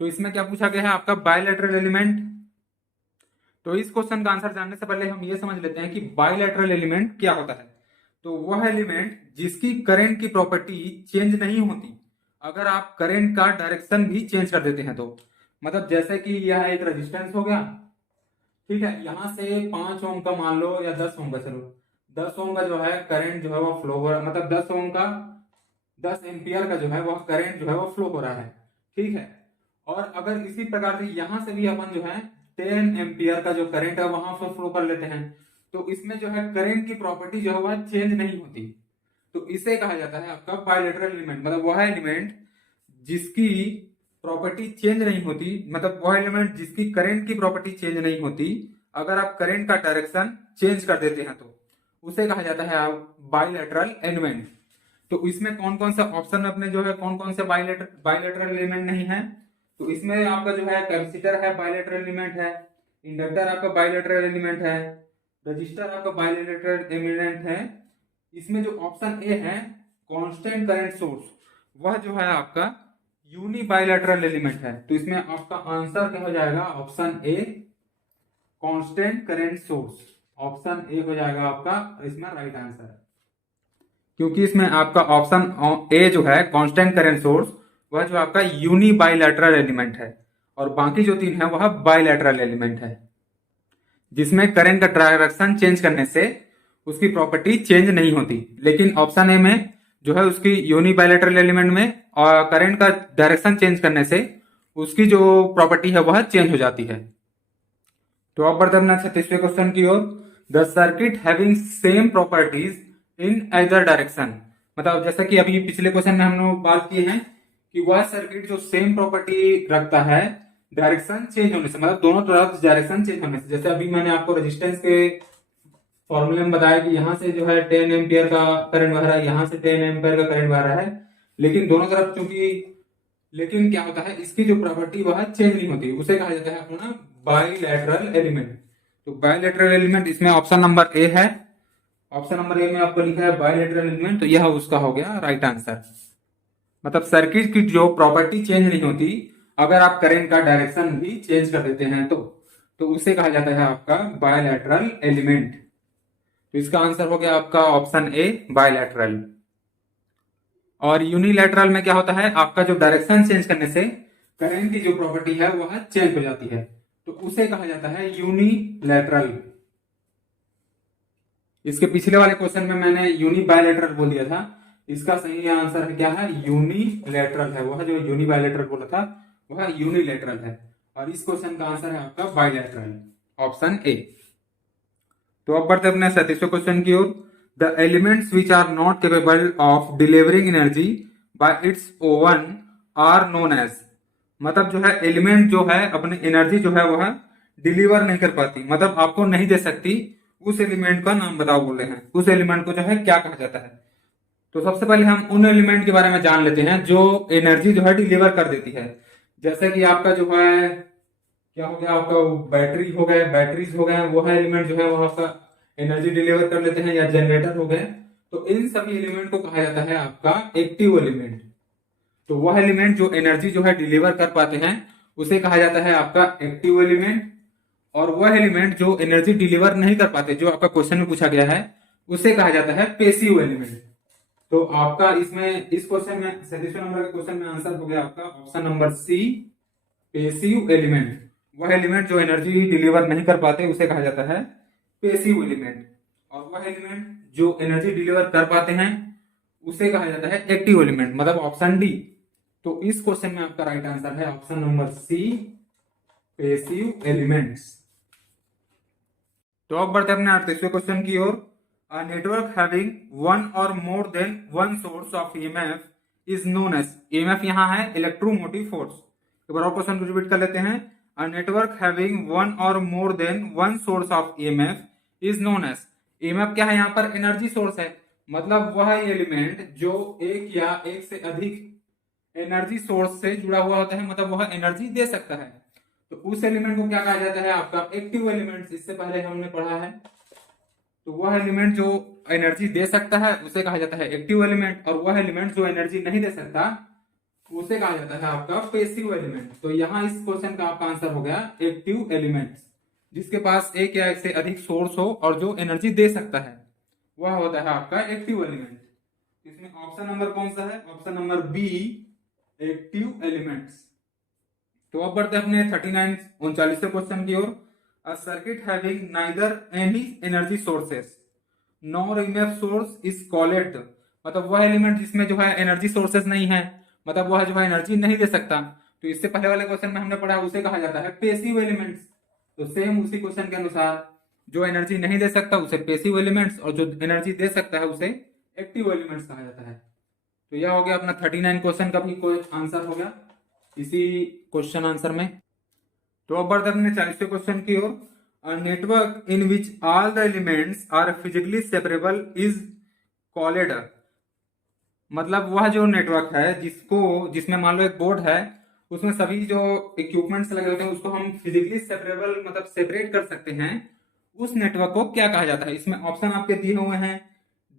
तो इसमें क्या पूछा गया है? आपका बाइलेटरल एलिमेंट। तो इस क्वेश्चन का आंसर जानने से पहले हम ये समझ लेते हैं कि बाइलेटरल एलिमेंट क्या होता है। तो वह एलिमेंट जिसकी करंट की प्रॉपर्टी चेंज नहीं होती अगर आप करंट का डायरेक्शन भी चेंज कर देते हैं तो, मतलब जैसे कि यह एक रेजिस्टेंस हो गया, ठीक है, यहां से 5 ओम का मान लो या 10 ओम का, चलो 10 ओम का जो है करंट जो है वो फ्लो हो रहा है, मतलब 10 ओम का 10 एम्पियर का जो है वह करंट जो है वो फ्लो हो रहा है, ठीक है। और अगर इसी प्रकार से यहां से भी अपन जो है 10 एम्पियर का जो करंट है वहां से फ्लो कर लेते हैं, तो इसमें जो है करंट की प्रॉपर्टी जो है वह चेंज नहीं होती। तो इसे कहा जाता है आपका बाइलेटरल एलिमेंट, मतलब वह एलिमेंट जिसकी प्रॉपर्टी चेंज नहीं होती, मतलब वह एलिमेंट जिसकी करंट की प्रॉपर्टी चेंज नहीं होती अगर आप करंट का डायरेक्शन चेंज कर देते हैं तो उसे कहा जाता है आप बाइलेटरल एलिमेंट। तो इसमें कौन कौन सा ऑप्शन अपने जो है कौन कौन से बाइलेटरल एलिमेंट नहीं है? तो इसमें आपका जो है कैपेसिटर है, बाइलेटरल एलिमेंट है, इंडक्टर आपका बाइलेटरल एलिमेंट है, रजिस्टर आपका बाइलेटरल एलिमेंट है। इसमें जो ऑप्शन ए है कांस्टेंट करंट सोर्स, वह जो है आपका यूनी बाइलेटरल एलिमेंट है। तो इसमें आपका आंसर क्या हो जाएगा? Option a constant current source, option A हो जाएगा आपका इसमें राइट आंसर, क्योंकि इसमें आपका ऑप्शन ए जो है कांस्टेंट करंट सोर्स वह जो आपका यूनी बाइलेटरल एलिमेंट है, और बाकी जो 3 है वह बाइलेटरल एलिमेंट है जिसमें करंट का डायरेक्शन चेंज करने से उसकी प्रॉपर्टी चेंज नहीं होती। लेकिन ऑप्शन ए में जो है उसकी यूनी बाइलेटरल एलिमेंट में और करंट का डायरेक्शन चेंज करने से उसकी जो प्रॉपर्टी है वह चेंज हो जाती है। तो अब बढ़ते हैं 36वें क्वेश्चन की ओर। The circuit having same properties in other direction, मतलब जैसा कि अभी पिछले क्वेश्चन में हम लोग बात की है कि वह सर्किट जो सेम प्रॉपर्टी रखता है डायरेक्शन चेंज होने से, मतलब दोनों तरफ डायरेक्शन चेंज होने से। जैसे अभी मैंने आपको रेजिस्टेंस के फॉर्मूले में बताया कि यहाँ से जो है 10 एम्पियर का करंट बह रहा है, यहाँ से 10 एम्पियर का करंट बह रहा है, लेकिन दोनों तरफ चूंकि, लेकिन क्या होता है इसकी जो प्रॉपर्टी वह चेंज नहीं होती, उसे कहा जाता है अपना बाइलेटरल एलिमेंट। तो बाइलेटरल एलिमेंट इसमें ऑप्शन नंबर ए है, ऑप्शन नंबर ए में आपको लिखा है बाइलेटरल एलिमेंट, तो यह उसका हो गया राइट आंसर। मतलब सर्किट की जो प्रॉपर्टी चेंज नहीं होती अगर आप करंट का डायरेक्शन भी चेंज कर देते हैं तो उसे कहा जाता है आपका बाइलेटरल एलिमेंट। तो इसका आंसर हो गया आपका ऑप्शन ए बायलैटरल। और यूनिलैटरल में क्या होता है, आपका जो डायरेक्शन चेंज करने से करंट की जो प्रॉपर्टी है वह चेंज हो जाती है, तो उसे कहा जाता है यूनिलैटरल। इसके पिछले वाले क्वेश्चन में मैंने यूनि बायलैटरल बोल दिया था, इसका सही आंसर क्या है, यूनिलैटरल है। वह जो यूनि बायलैटरल बोला था वह यूनिलैटरल है, और इस क्वेश्चन का आंसर है आपका बायलैटरल, ऑप्शन ए। तो अब बढ़ते अपने 37वें क्वेश्चन की ओर। The elements which are not capable of delivering energy by its own are known as. मतलब जो है एलिमेंट जो है अपनी एनर्जी जो है वह डिलीवर नहीं कर पाती, मतलब आपको नहीं दे सकती, उस एलिमेंट का नाम बताओ बोले हैं, उस एलिमेंट को जो है क्या कहा जाता है। तो सबसे पहले हम उन एलिमेंट के बारे में जान लेते हैं जो एनर्जी जो है डिलीवर कर देती है। जैसे कि आपका जो है क्या हो गया, आपका बैटरी हो गए, बैटरीज हो गए, वह एलिमेंट जो है वह आपका एनर्जी डिलीवर कर लेते हैं, या जनरेटर हो गए। तो इन सभी एलिमेंट को कहा जाता है आपका एक्टिव एलिमेंट। तो वह एलिमेंट जो एनर्जी जो है डिलीवर कर पाते हैं उसे कहा जाता है आपका एक्टिव एलिमेंट। और वह एलिमेंट जो एनर्जी डिलीवर नहीं कर पाते, जो आपका क्वेश्चन में पूछा गया है, उसे कहा जाता है पेसिव एलिमेंट। तो आपका इसमें इस क्वेश्चन में 37वें नंबर के क्वेश्चन में आंसर हो गया आपका option number C, passive element. वह एलिमेंट जो एनर्जी डिलीवर नहीं कर पाते उसे कहा जाता है पेसिव एलिमेंट, और वह एलिमेंट जो एनर्जी डिलीवर कर पाते हैं उसे कहा जाता है एक्टिव एलिमेंट, मतलब ऑप्शन डी। तो इस क्वेश्चन में आपका राइट आंसर है option number C, passive elements. तो अब बढ़ते अपने 38वें क्वेश्चन की ओर। A network having one or more than one source of EMF is known as. EMF यहाँ है इलेक्ट्रोमोटिव फोर्स। एक बार और क्वेश्चन रिपीट कर लेते हैं। अ network having one or more than one source of EMF is known as. EMF क्या है, यहाँ पर एनर्जी सोर्स है, मतलब वह एलिमेंट जो एक या एक से अधिक एनर्जी सोर्स से जुड़ा हुआ होता है, मतलब वह एनर्जी दे सकता है। तो उस एलिमेंट को क्या कहा जाता है आपका एक्टिव एलिमेंट। इससे पहले हमने पढ़ा है। तो वह एलिमेंट जो एनर्जी दे सकता है उसे कहा जाता है एक्टिव एलिमेंट, और वह एलिमेंट जो एनर्जी नहीं दे सकता उसे कहा जाता है आपका पेसिव एलिमेंट। तो यहाँ इस क्वेश्चन का आपका आंसर हो गया एक्टिव एलिमेंट, जिसके पास एक या एक से अधिक सोर्स हो और जो एनर्जी दे सकता है वह होता है आपका एक्टिव एलिमेंट। इसमें ऑप्शन नंबर कौन सा है, option number B, active elements. तो अब बढ़ते हैं अपने 39वें क्वेश्चन की ओर। A circuit having neither any energy sources nor EMF source is called. मतलब वह एलिमेंट जिसमें जो है एनर्जी सोर्सेस नहीं है, मतलब वह जो है एनर्जी नहीं दे सकता, तो इससे पहले वाले क्वेश्चन में हमने पढ़ा उसे कहा जाता है पेसिव एलिमेंट्स। तो सेम उसी क्वेश्चन के अनुसार जो एनर्जी नहीं दे सकता उसे पेसिव एलिमेंट्स, और जो एनर्जी दे सकता है उसे एक्टिव एलिमेंट्स कहा जाता है। तो यह हो गया अपना 39 क्वेश्चन का भी कोई आंसर हो गया इसी क्वेश्चन आंसर में। तो अब बढ़ते अपने 40वें क्वेश्चन की ओर। A network in which all the elements are physically separable is called. मतलब वह जो नेटवर्क है जिसमें मान लो एक बोर्ड है, उसमें सभी जो इक्विपमेंट्स लगे होते हैं उसको हम फिजिकली सेपरेबल मतलब सेपरेट कर सकते हैं, उस नेटवर्क को क्या कहा जाता है। इसमें ऑप्शन आपके दिए हुए हैं,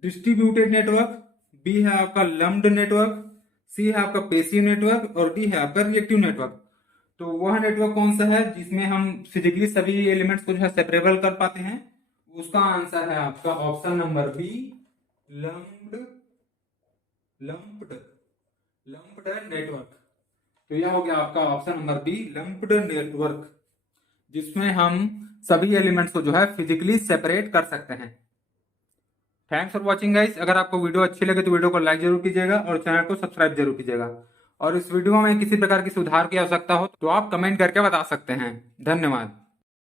डिस्ट्रीब्यूटेड नेटवर्क, बी है आपका लम्प्ड नेटवर्क, सी है आपका पेसिव नेटवर्क, और डी है आपका रिएक्टिव नेटवर्क। तो वह नेटवर्क कौन सा है जिसमें हम फिजिकली सभी एलिमेंट्स को जो है सेपरेबल कर पाते हैं, उसका आंसर है आपका option number B, lumped network. तो यह हो गया आपका option number B, lumped network, जिसमें हम सभी एलिमेंट्स को जो है फिजिकली सेपरेट कर सकते हैं। Thanks for watching guys. अगर आपको वीडियो अच्छी लगे तो वीडियो को लाइक जरूर कीजिएगा और चैनल को सब्सक्राइब जरूर कीजिएगा। और इस वीडियो में किसी प्रकार की सुधार की आवश्यकता हो तो आप कमेंट करके बता सकते हैं। धन्यवाद।